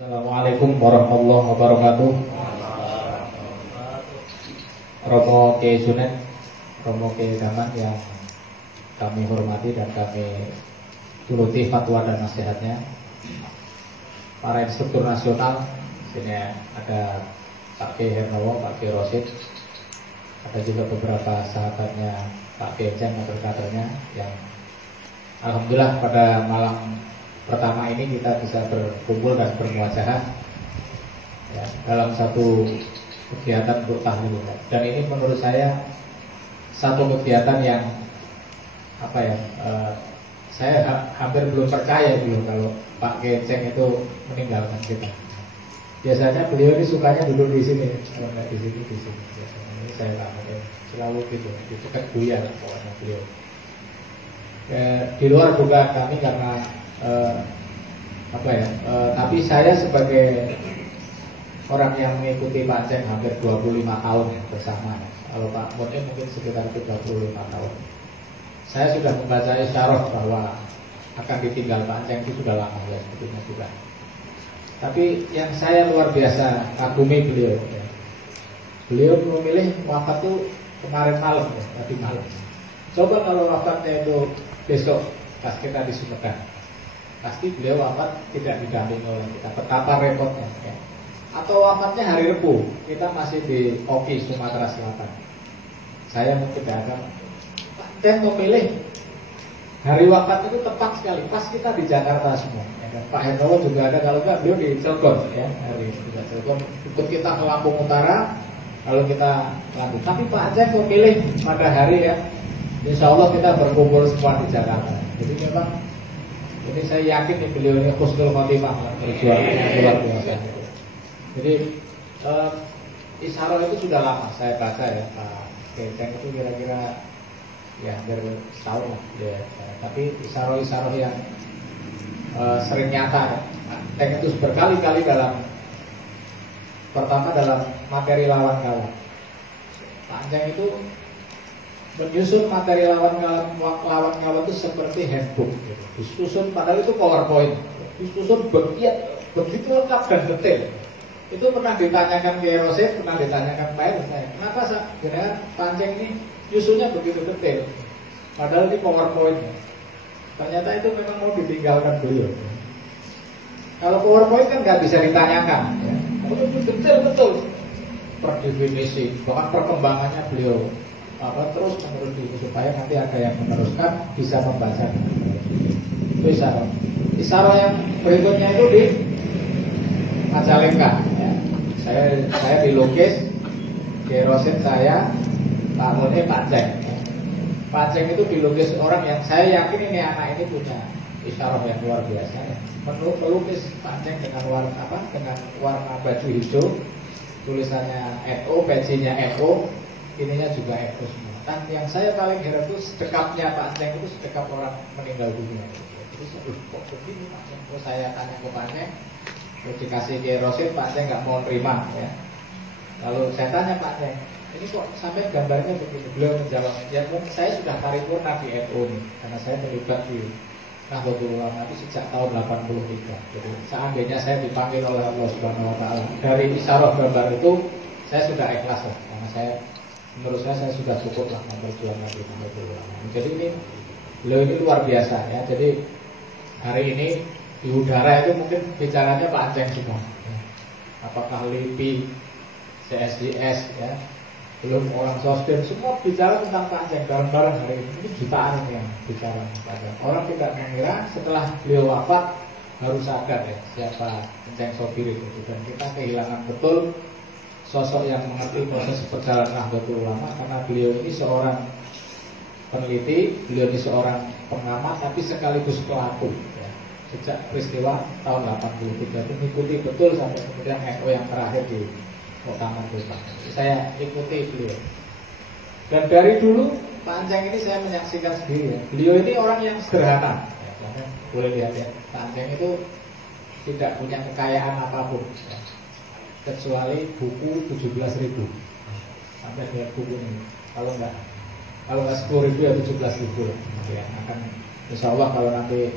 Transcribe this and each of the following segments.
Assalamualaikum warahmatullahi wabarakatuh. Romo Kiai Sunet, Romo Kiai Daman yang kami hormati dan kami turuti fatwa dan nasihatnya. Para instruktur nasional, sini ada Pak Kiai Hernowo, Pak Kiai Rosid, ada juga beberapa sahabatnya Pak Kiai Jen atau kadernya yang alhamdulillah pada malam pertama ini kita bisa berkumpul dan bermuajahah ya, dalam satu kegiatan untuk tahlil. Dan ini menurut saya satu kegiatan yang saya hampir belum percaya dulu kalau Pak Kenceng itu meninggalkan kita. Biasanya beliau ini sukanya duduk di sini, kalau nggak di sini di sini. Biasanya ini saya nggak selalu gitu, di dekat buya pokoknya beliau. Di luar juga kami karena tapi saya sebagai orang yang mengikuti Pak Ceng hampir 25 tahun bersama. Kalau Pak Mutin mungkin sekitar 35 tahun. Saya sudah membaca isyarah bahwa akan ditinggal Pak Ceng itu sudah lama ya, sebetulnya sudah. Tapi yang saya luar biasa kagumi beliau ya. Beliau memilih wafat itu kemarin malam ya, tadi malam. Coba kalau wafatnya itu besok pas kita di Sumedang, pasti beliau wafat tidak didampingi oleh kita. Betapa repotnya ya. Atau wafatnya hari Rabu, kita masih di Oki, Sumatera Selatan. Saya mungkin tidak akan. Dan memilih hari wafat itu tepat sekali, pas kita di Jakarta semua ya. Pak Hernowo juga ada, kalau enggak beliau di Cilegon ya, hari juga Cilegon, ikut kita ke Lampung Utara, lalu kita lanjut. Tapi Pak Aceh memilih pada hari ya, insya Allah kita berkumpul semua di Jakarta. Jadi memang ini saya yakin nih beliau ini husnul khotimah, perjuangannya luar biasa. Jadi isyarah itu sudah lama saya baca ya, Pak Kenceng itu kira-kira ya hampir setahun lah ya. Tapi isyarah yang sering nyata ya. Kenceng itu berkali-kali pertama dalam materi lawan kawan. Pak Kenceng itu menyusun materi lawan kawan itu seperti handbook gitu. Disusun padahal itu PowerPoint, disusun begitu lengkap dan detail. Itu pernah ditanyakan ke Rosid, pernah ditanyakan Pak Ero, kenapa dengan Pak Kenceng ini nyusunnya begitu detail padahal di PowerPoint. Ternyata itu memang mau ditinggalkan beliau. Kalau PowerPoint kan nggak bisa ditanyakan ya. Itu detail betul per definisi, bahkan perkembangannya beliau terus menerus supaya nanti ada yang meneruskan bisa membaca. Itu isyarah. Isyarah yang berikutnya itu di Majalengka ya. Saya dilukis di Rosid saya Pak Mune Pak Ceng ya. Pak Ceng itu dilukis orang yang saya yakin ini anak ini punya isyarah yang luar biasa ya. Melukis Pak Ceng dengan warna baju hijau, tulisannya NU, pecinya NU, ininya juga NU semua. Dan yang saya paling heran itu sedekapnya Pak Ceng itu sedekap orang meninggal dunia. Jadi kok begini Pak Ceng? Terus saya tanya ke Pak Ceng, dikasih ke Rosid, Pak Ceng nggak mau terima ya. Lalu saya tanya Pak Ceng, ini kok sampai gambarnya begini? Beliau menjawab, ya saya sudah paripurna di NU nih, karena saya terlibat di Nahdlatul Ulama itu sejak tahun 83. Jadi seandainya saya dipanggil oleh Allah Subhanahu Wa Taala dari isyarah gambar itu, saya sudah ikhlas lah, karena menurut saya sudah cukup lah memperjuangkan di Nahdlatul Ulama. Jadi ini beliau ini luar biasa ya. Jadi hari ini di udara itu mungkin bicaranya Pak Ceng semua ya. Apakah LIPI, CSDS ya, belum orang Sosdem, semua bicara tentang Pak Ceng bareng-bareng hari ini jutaan yang bicara Pak Ceng. Orang tidak mengira setelah beliau wafat baru sadar ya siapa Kenceng Sobiri itu. Dan kita kehilangan betul sosok yang mengerti proses perjalanan Nahdlatul Ulama, karena beliau ini seorang peneliti, beliau ini seorang pengamat, tapi sekaligus pelaku ya. Sejak peristiwa tahun 83 itu mengikuti betul sampai kemudian NU yang terakhir di Kota Mandela. Saya ikuti beliau. Dan dari dulu Pak Kenceng ini saya menyaksikan sendiri ya. Beliau ini orang yang sederhana ya, boleh lihat ya. Pak Kenceng itu tidak punya kekayaan apapun ya, kecuali buku 17.000. Sampai lihat buku ini. Kalau nggak 10.000 ya 17.000 ya. Akan insya Allah kalau nanti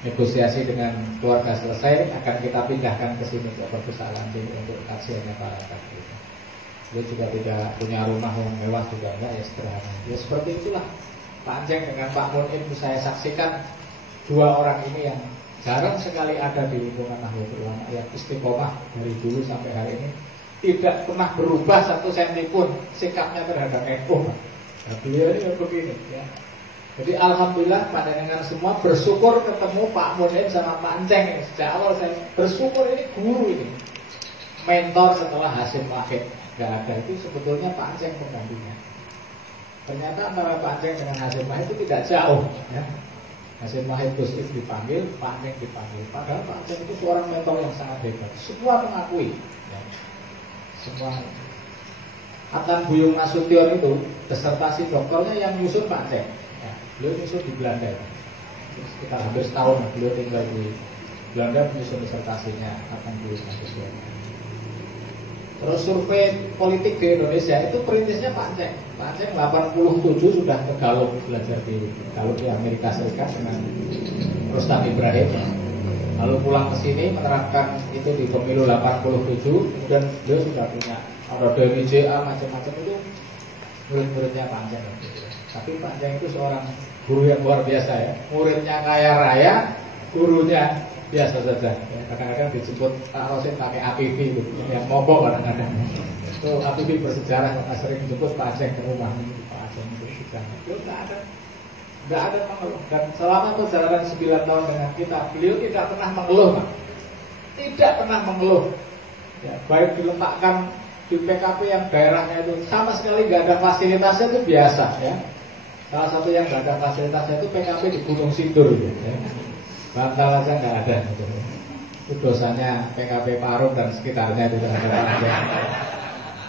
negosiasi dengan keluarga selesai, akan kita pindahkan ke sini ke perpustakaan sini untuk kajiannya para takdir. Dia juga tidak punya rumah yang mewah juga enggak, ya sederhana. Ya seperti itulah Pak Anjeng dengan Pak Munim. Saya saksikan dua orang ini yang jarang sekali ada di lingkungan Nahdlatul Ulama, yang istiqomah dari dulu sampai hari ini, tidak pernah berubah 1 senti pun sikapnya terhadap NU. Nah, beliau ini begini ya. Jadi alhamdulillah panjenengan semua bersyukur ketemu Pak Munim sama Pak Anjeng. Sejak awal saya bersyukur, ini guru ini, mentor setelah Hasyim Wahid nggak ada, itu sebetulnya Pak Anjeng penggantinya. Ternyata antara Pak Anjeng dengan Hasyim Wahid itu tidak jauh ya. Hasyim Wahid Gus Ip dipanggil, Pak Anjeng dipanggil. Padahal Pak Anjeng itu seorang mentor yang sangat hebat. Semua mengakui ya. Semua. Adnan Buyung Nasution itu disertasi doktornya yang nyusun Pak Anjeng ya. Beliau nyusun di Belanda ya. Sekitar hampir setahun beliau tinggal di Belanda menyusun disertasinya Adnan Buyung Nasution. Terus survei politik di Indonesia itu perintisnya Pak Anjeng. Pak Anjeng 87 sudah ke Gallup, belajar di Gallup di Amerika Serikat dengan Rustam Ibrahim. Lalu pulang ke sini menerapkan itu di pemilu 87. Kemudian beliau sudah punya Rodoni JA macam-macam, itu murid-muridnya Pak Anjeng. Tapi Pak Anjeng itu seorang guru yang luar biasa ya. Muridnya kaya raya, gurunya biasa saja ya. Kadang-kadang disebut Pak Rosin pakai APV itu, yang mobok kadang-kadang. Itu APV bersejarah, maka sering disebut Pak Anjeng ke rumah ini, Pak Anjeng bersejarah. Itu nggak ada mengeluh. Dan selama perjalanan 9 tahun dengan kita, beliau tidak pernah mengeluh, Pak. Tidak pernah mengeluh ya, baik diletakkan di PKP yang daerahnya itu sama sekali nggak ada fasilitasnya, itu biasa ya. Salah satu yang nggak ada fasilitasnya itu PKP di Gunung Sindur ya. Bantal aja nggak ada gitu. Itu dosanya PKP Parung dan sekitarnya itu ada Pak Anjeng.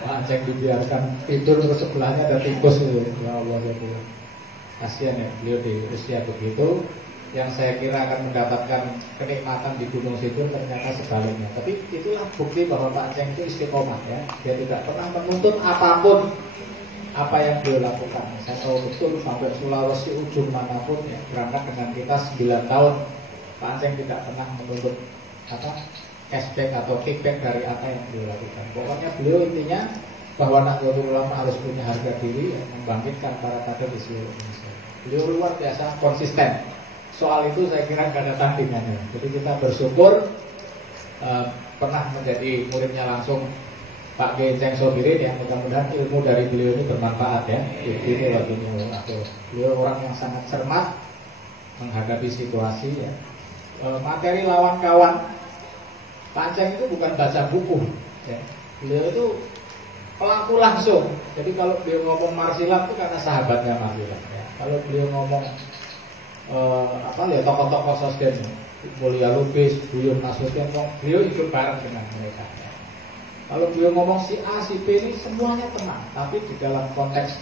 Pak Anjeng dibiarkan tidur, terus sebelahnya ada tikus itu. Ya Allah ya Allah. Kasihan ya beliau di usia begitu. Yang saya kira akan mendapatkan kenikmatan di Gunung Sindur, ternyata sebaliknya. Tapi itulah bukti bahwa Pak Anjeng itu istiqomah ya. Dia tidak pernah menuntut apapun apa yang beliau lakukan. Saya tahu betul sampai Sulawesi ujung manapun ya, berangkat dengan kita 9 tahun. Pak Anjeng tidak pernah menuntut cashback atau kickback dari apa yang beliau lakukan. Pokoknya beliau intinya bahwa Nahdlatul Ulama harus punya harga diri ya, membangkitkan para kader di seluruh Indonesia. Beliau luar biasa konsisten. Soal itu saya kira nggak ada tandingannya. Jadi kita bersyukur pernah menjadi muridnya langsung Pak Genceng Sobirin ya. Mudah-mudahan ilmu dari beliau ini bermanfaat ya. Ini baginya aku. Beliau orang yang sangat cermat menghadapi situasi ya. Materi lawan kawan Pak Anjeng itu bukan baca buku ya. Beliau itu pelaku langsung. Jadi kalau beliau ngomong Marsilam itu karena sahabatnya Marsilam ya. Kalau beliau ngomong tokoh-tokoh sosden Mulia Lubis, Buyung Nasution, beliau ikut bareng dengan mereka ya. Kalau beliau ngomong si A, si B ini semuanya tenang. Tapi di dalam konteks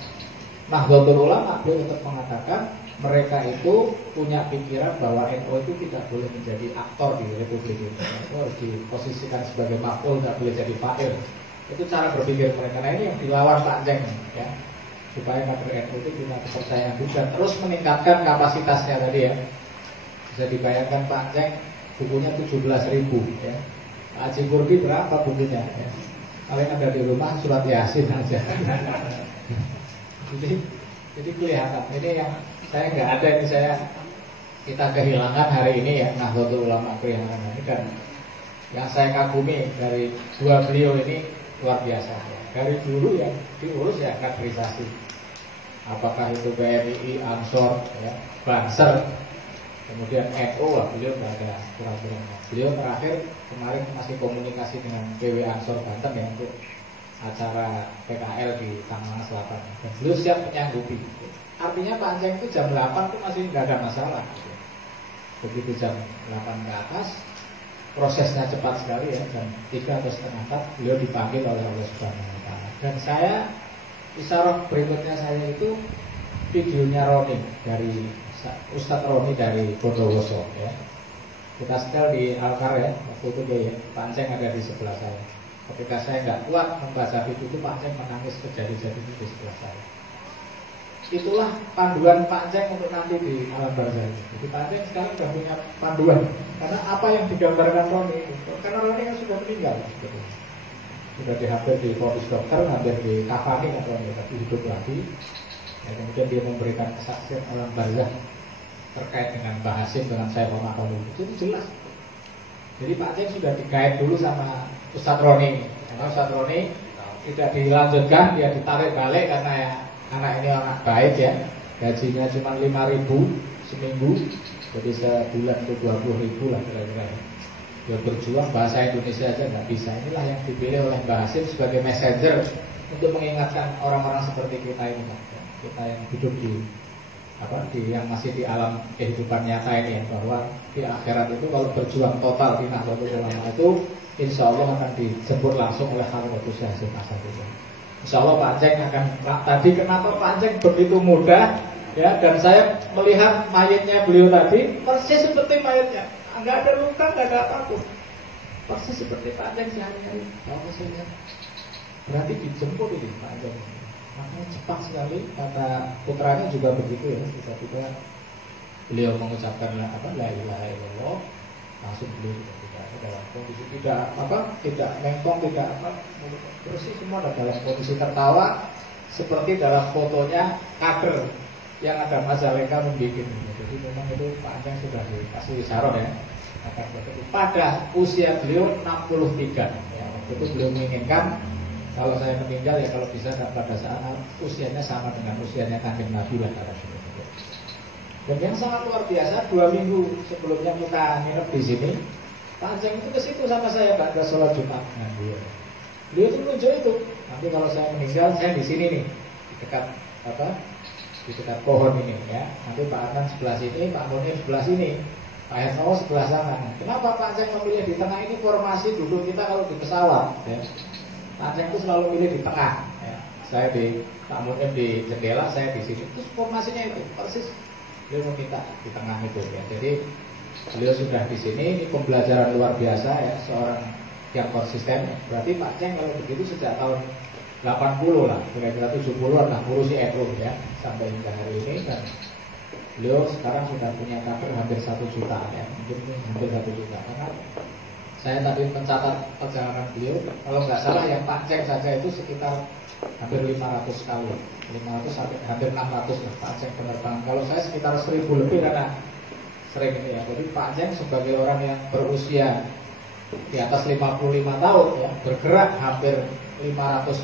Nahdlatul Ulama beliau tetap mengatakan mereka itu punya pikiran bahwa NU itu tidak boleh menjadi aktor di Republik ini. Itu harus diposisikan sebagai maf'ul, tidak boleh jadi fa'il. Itu cara berpikir mereka. Nah ini yang dilawan Pak Anjeng ya, supaya kader NU itu punya kepercayaan dan terus meningkatkan kapasitasnya tadi ya. Bisa dibayangkan Pak Anjeng bukunya 17.000 ya. Pak Haji Kurdi berapa bukunya ya? Kalian ada di rumah surat Yasin aja. Jadi kelihatan ini yang saya nggak ada, ini kita kehilangan hari ini ya, Nahdlatul Ulama kehilangan ini. Dan yang saya kagumi dari dua beliau ini luar biasa ya. Dari dulu ya diurus ya kaderisasi, apakah itu BNI, Ansor ya, Banser, kemudian NU lah, beliau nggak ada kurang-kurangnya. Beliau terakhir kemarin masih komunikasi dengan PW Ansor Banten ya, untuk acara PKL di Tangerang Selatan, dan beliau siap menyanggupi. Artinya Pak Anjeng itu jam 8 itu masih nggak ada masalah. Begitu jam 8 ke atas, prosesnya cepat sekali ya, jam 3 atau setengah 4 beliau dipanggil oleh Allah Subhanahu Wa Taala. Dan saya, isyarah berikutnya saya itu videonya Roni dari Ustadz Roni dari Bondowoso ya. Kita setel di Alkar ya, waktu itu dia ya, Pak Anjeng ada di sebelah saya. Ketika saya nggak kuat membaca video itu, Pak Anjeng menangis kejadi-jadi di sebelah saya. itulah panduan Pak Ceng untuk nanti di alam barzah. Jadi Pak Ceng sekarang sudah punya panduan. Karena apa yang digambarkan Roni itu, karena Roni kan sudah meninggal, sudah hampir di vonis dokter, hampir di kafani atau tapi hidup lagi. Ya, kemudian dia memberikan kesaksian alam barzah terkait dengan Mbah Hasim dengan saya Muhammad itu jelas. Jadi Pak Ceng sudah digait dulu sama Ustadz Roni. Karena Ustadz Roni tidak dilanjutkan, dia ditarik balik karena ya anak ini anak baik ya. Gajinya cuma 5.000 seminggu, jadi sebulan itu 20.000 lah kira-kira. Dia berjuang bahasa Indonesia aja nggak bisa. Inilah yang dipilih oleh Mbah Hasim sebagai messenger untuk mengingatkan orang-orang seperti kita ini, kita yang hidup di yang masih di alam kehidupan nyata ini ya, bahwa di akhirat itu kalau berjuang total di Nahdlatul Ulama itu insya Allah akan dijemput langsung oleh Hadratus Syekh Hasyim Asy'ari. Insya Allah Pak Ceng akan. Tadi kenapa Pak Ceng begitu mudah ya, dan saya melihat mayatnya beliau tadi persis seperti mayatnya, nggak ada luka, nggak ada apapun, persis seperti Pak Ceng sehari-hari. Kalau saya lihat berarti dijemput ini Pak Ceng. Makanya cepat sekali, kata putranya juga begitu ya, tiba-tiba beliau mengucapkan la ilaha illallah, langsung beliau tidak dalam kondisi tidak mengkong, tidak bersih semua, dalam kondisi tertawa seperti dalam fotonya kader yang ada Mas Zaleka membuat. Jadi memang itu Pak Ceng sudah dikasih isyarat ya, akan begitu. Pada usia beliau 63 ya, waktu itu beliau menginginkan kalau saya meninggal ya kalau bisa pada saat usianya sama dengan usianya Kanjeng Nabi lah. Dan yang sangat luar biasa, 2 minggu sebelumnya kita nginep di sini, Pak Ceng itu ke situ sama saya pada sholat Jumat dengan beliau itu nunjuk itu. Nanti kalau saya meninggal saya di sini nih, di dekat pohon ini ya. Nanti Pak Adnan sebelah sini, Pak Munir sebelah sini, Pak Hernowo sebelah sana. Kenapa Pak Ceng memilih di tengah? Ini formasi duduk kita kalau di pesawat ya. Pak Ceng itu selalu milih di tengah ya. Saya di Pak Munir di jendela, saya di sini. Terus formasinya itu persis beliau meminta di tengah itu ya. Jadi beliau sudah di sini, ini pembelajaran luar biasa ya, seorang yang konsisten. Berarti Pak Ceng kalau begitu sejak tahun 80 lah, kira-kira 70-an lah ngurusi NU ya, sampai hingga hari ini. Dan beliau sekarang sudah punya kader hampir 1 juta ya, mungkin hampir 1 juta. Karena saya tadi mencatat perjalanan beliau, kalau nggak salah yang Pak Ceng saja itu sekitar hampir 500 kali, 500 sampai hampir 600 lah Pak Ceng penerbangan. Kalau saya sekitar 1000 lebih karena sering ini ya. Jadi Pak Ceng sebagai orang yang berusia di atas 55 tahun ya, bergerak hampir 500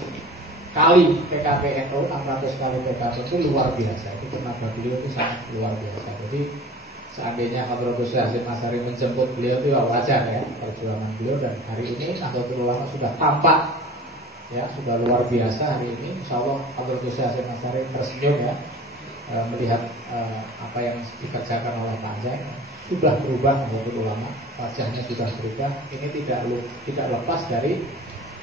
kali PKP NU, 600 kali PKP itu luar biasa. Itu tenaga beliau itu sangat luar biasa. Jadi seandainya Hadratus Syekh Hasyim Asy'ari menjemput beliau itu wajar ya perjuangan beliau. Dan hari ini Nahdlatul Ulama sudah tampak ya, sudah luar biasa hari ini. Insya Allah Hadratus Syekh Hasyim Asy'ari tersenyum ya, melihat apa yang dikerjakan oleh Pak Ceng. Sudah berubah Nahdlatul Ulama, wajahnya sudah berubah. Ini tidak lepas dari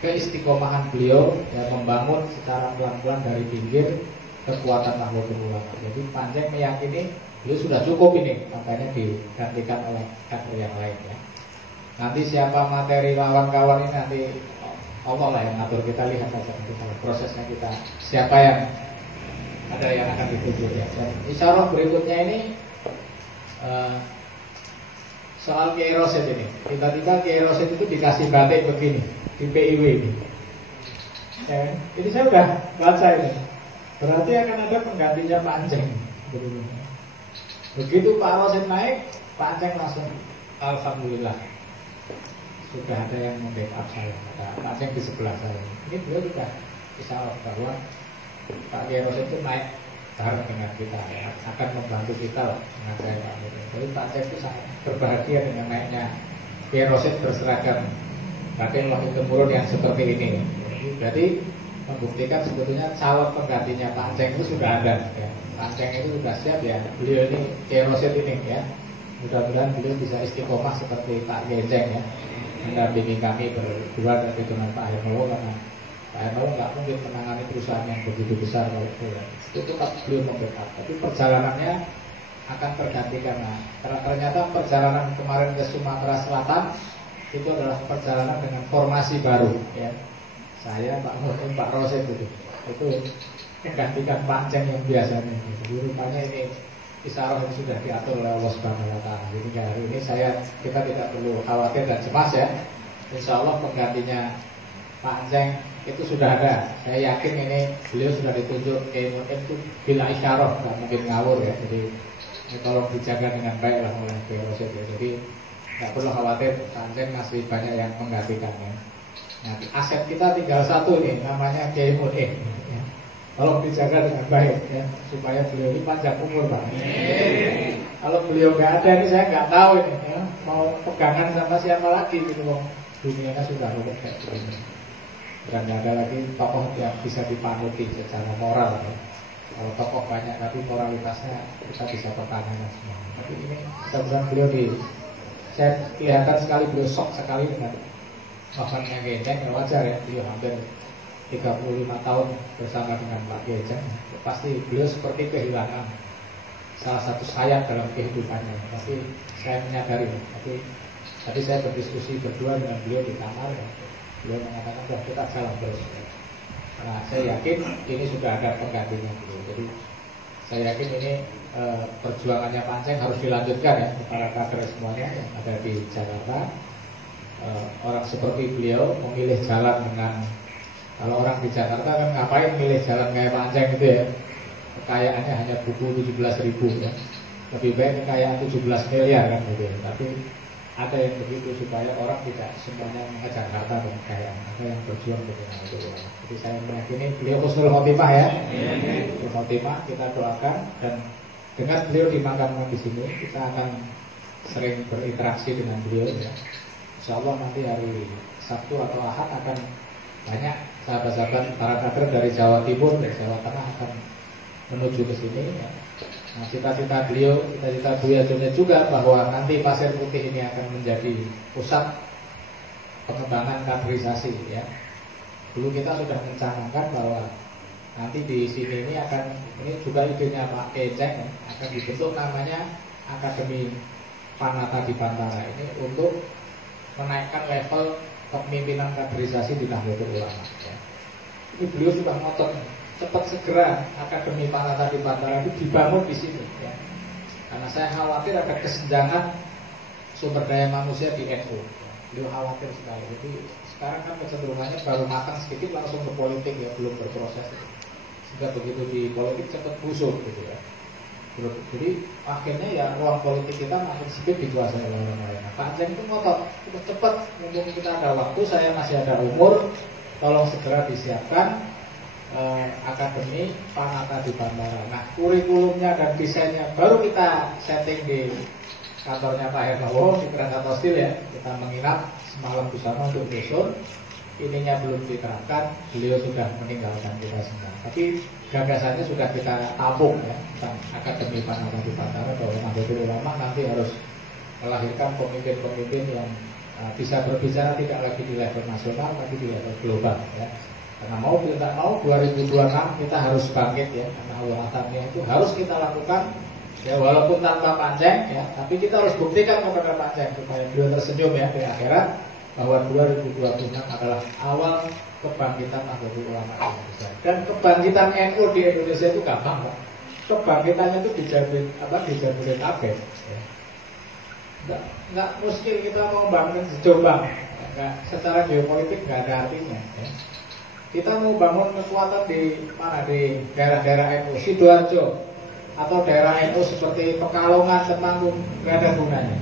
keistiqomahan beliau ya, membangun secara pelan-pelan dari pinggir kekuatan Nahdlatul Ulama. Jadi Pak Ceng meyakini beliau sudah cukup ini, makanya digantikan oleh kader yang lain ya. Nanti siapa materi lawan-kawan ini nanti Allah lah yang ngatur, kita lihat saja nanti kalau prosesnya kita siapa yang ada yang akan dituju ya. Dan isyarat berikutnya ini soal Kiai Rosyid ini. Tiba-tiba Kiai Rosyid itu dikasih batik begini di PIW ini. Ya, ini saya udah baca ini. Berarti akan ada penggantinya Pak Ceng. Begitu Pak Rosyid naik, Pak Ceng langsung alhamdulillah sudah ada yang membackup saya. Ada Pak Ceng di sebelah saya. Ini beliau juga isyarat bahwa Pak Kiai Rosyid itu naik bareng dengan kita ya, akan membantu kita lah dengan saya Pak. Jadi Pak Ceng itu sangat berbahagia dengan naiknya Kiai Rosyid berseragam Raden Wahid Temurun yang seperti ini. Jadi membuktikan sebetulnya calon penggantinya Pak Ceng itu sudah ada ya. Pak Ceng itu sudah siap ya. Beliau ini Kiai Rosyid ini ya. Mudah-mudahan beliau bisa istiqomah seperti Pak Kiai Ceng ya, mendampingi kami berdua dan dengan Pak Hernowo, karena Pak Hernowo nggak mungkin menangani perusahaan yang begitu besar kalau itu ya. Itu tetap beliau membackup. Tapi perjalanannya akan tergantikan. Nah, ternyata perjalanan kemarin ke Sumatera Selatan itu adalah perjalanan dengan formasi baru ya. Saya, Pak Muhammad, Pak Rosyid itu menggantikan panceng yang biasanya. Jadi rupanya ini isyarah yang sudah diatur oleh Allah Subhanahu wa taala. Jadi hari ini kita tidak perlu khawatir dan cemas ya. Insya Allah penggantinya panceng itu sudah ada. Saya yakin ini beliau sudah ditunjuk itu bila isyarah, nggak mungkin ngawur ya. Jadi ini tolong dijaga dengan baik lah oleh BROZ ya. Jadi nggak perlu khawatir, panceng masih banyak yang menggantikannya. Nah, aset kita tinggal satu nih, namanya Kiai Mu'in. Tolong dijaga dengan baik ya, supaya beliau ini panjang umur Pak. Kalau beliau nggak ada ini saya nggak tahu ini ya, mau pegangan sama siapa lagi gitu loh. Dunianya sudah ruwet kayak begini. Dan nggak ada lagi tokoh yang bisa dipanuti secara moral ya. Kalau tokoh banyak tapi moralitasnya kita bisa pertanyakan semua. Tapi ini mudah-mudahan beliau saya kelihatan sekali beliau shock sekali dengan wafatnya Gejeng. Ya wajar ya, beliau hampir 35 tahun bersama dengan Pak Gejeng. Pasti beliau seperti kehilangan salah satu sayap dalam kehidupannya. Tapi saya menyadari. Tapi tadi saya berdiskusi berdua dengan beliau di kamar ya. Beliau mengatakan bahwa kita jalan terus. Nah, saya yakin ini sudah ada penggantinya beliau. Jadi saya yakin ini perjuangannya panceng harus dilanjutkan ya para kader semuanya yang ada di Jakarta. Orang seperti beliau memilih jalan dengan, kalau orang di Jakarta kan ngapain milih jalan kayak panceng gitu ya, kekayaannya hanya buku 17.000 ya, lebih baik kekayaan 17 miliar kan gitu ya. Tapi ada yang begitu supaya orang tidak semuanya mengejar harta dan kekayaan, ada yang berjuang dengan itu. Jadi saya meyakini beliau husnul khotimah ya, husnul khotimah, kita doakan. Dan dengan beliau dimakamkan di sini, kita akan sering berinteraksi dengan beliau ya. Insya Allah nanti hari Sabtu atau Ahad akan banyak sahabat-sahabat para kader dari Jawa Timur dan Jawa Tengah akan menuju ke sini ya. Nah, cita-cita beliau, cita-cita Buya Jonet juga bahwa nanti Pasir Putih ini akan menjadi pusat pengembangan kaderisasi ya. Dulu kita sudah mencanangkan bahwa nanti di sini ini juga idenya Pak Gejeng ya, akan dibentuk namanya Akademi Panata di Bantara ini untuk menaikkan level kepemimpinan kaderisasi di Nahdlatul Ulama ya. Ini beliau sudah ngotot cepat segera Akademi Panata di Bantara itu dibangun di sini ya. Karena saya khawatir ada kesenjangan sumber daya manusia di NU ya. Beliau khawatir sekali. Jadi sekarang kan kecenderungannya baru matang sedikit langsung ke politik ya, belum berproses ya. Sehingga begitu di politik cepat busuk gitu ya. Jadi akhirnya ya ruang politik kita makin sempit dikuasai oleh orang lain. Nah, Pak Gejeng itu ngotot cepat, mumpung kita ada waktu, saya masih ada umur, tolong segera disiapkan Akademi Panata di Bantara. Nah, kurikulumnya dan desainnya baru kita setting di kantornya Pak Hermawo di Krakatau Steel ya. Kita menginap semalam di sana untuk menyusun. Ininya belum diterapkan, beliau sudah meninggalkan kita semua. Tapi gagasannya sudah kita tabung ya, tentang Akademi Panata di Bantara, bahwa Nahdlatul Ulama nanti harus melahirkan pemimpin-pemimpin yang bisa berbicara tidak lagi di level nasional, tapi di level global ya. Karena mau tidak mau 2026 kita harus bangkit ya, karena Allah Ta'ala itu harus kita lakukan ya, walaupun tanpa panceng ya, tapi kita harus buktikan kepada panceng supaya beliau tersenyum ya di akhirat, bahwa 2026 adalah awal kebangkitan Nahdlatul Ulama Indonesia. Dan kebangkitan NU di Indonesia itu gampang Pak. Kebangkitannya itu dijamin Jabodetabek ya. Nggak muskil kita mau bangun di Jombang, nggak, secara geopolitik nggak ada artinya ya. Kita mau bangun kekuatan di mana, di daerah-daerah NU, Sidoarjo atau daerah NU seperti Pekalongan, Temanggung, nggak ada gunanya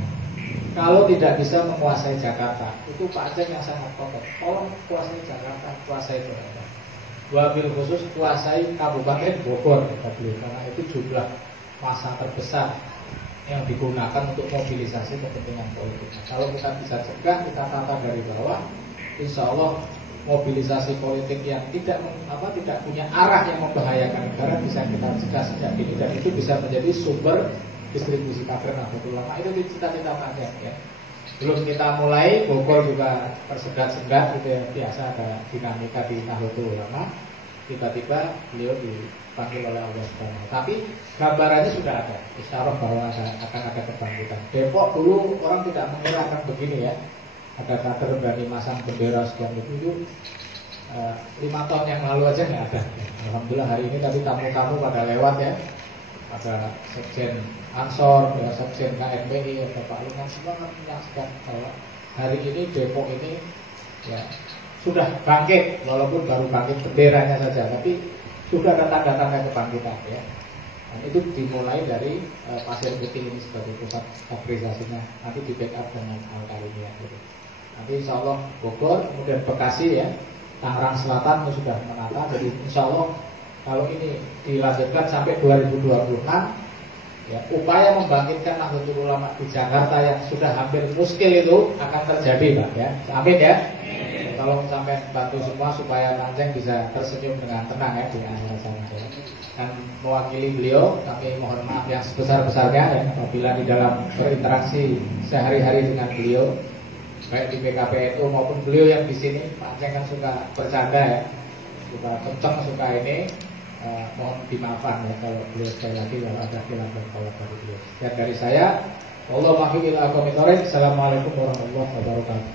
kalau tidak bisa menguasai Jakarta. Itu Pak Gejeng yang sangat kokoh. Tolong kuasai Jakarta, kuasai Jakarta. Wabil khusus kuasai Kabupaten Bogor, karena itu jumlah massa terbesar yang digunakan untuk mobilisasi kepentingan politik. Kalau kita bisa cegah, kita tata dari bawah, insya Allah mobilisasi politik yang tidak punya arah yang membahayakan negara bisa kita cegah sejak ini, dan itu bisa menjadi sumber distribusi kader Nahdlatul Ulama. Itu cita-cita panjang ya. Belum kita mulai, Bogor juga tersendat-sendat gitu ya, biasa ada dinamika di Nahdlatul Ulama. Tiba-tiba beliau dipanggil oleh Allah Subhanahu. Tapi gambarannya sudah ada, isyarah bahwa akan ada kebangkitan. Depok dulu orang tidak mengira akan begini ya. Ada kader berani masang bendera sekian itu 5 tahun yang lalu aja nggak ada. Alhamdulillah hari ini tadi tamu-tamu pada lewat ya, ada Sekjen Ansor, ya, Sekjen KNPI, ada Pak Luman, semua menyaksikan bahwa hari ini Depok ini ya sudah bangkit, walaupun baru bangkit benderanya saja, tapi sudah ada tanda-tanda kebangkitan ya. Dan itu dimulai dari Pasir Putih ini sebagai pusat fabrikasinya, nanti di backup dengan Al-Karimiyah gitu. Nanti insya Allah Bogor, kemudian Bekasi ya, Tangerang Selatan itu sudah menata. Jadi insya Allah kalau ini dilanjutkan sampai 2026 ya, upaya membangkitkan Nahdlatul Ulama di Jakarta yang sudah hampir muskil itu akan terjadi Pak ya. Amin ya. Tolong sampai bantu semua supaya Kanjeng bisa tersenyum dengan tenang ya di akhir sana ya. Dan mewakili beliau kami mohon maaf yang sebesar-besarnya ya apabila di dalam berinteraksi sehari-hari dengan beliau baik di PKPNU maupun beliau yang di sini. Pak Aceh kan suka bercanda ya, suka kenceng, suka ini. Mohon dimaafkan ya kalau beliau sekali lagi kalau ada khilaf dan tolak dari beliau. Dan dari saya, Assalamualaikum warahmatullahi wabarakatuh.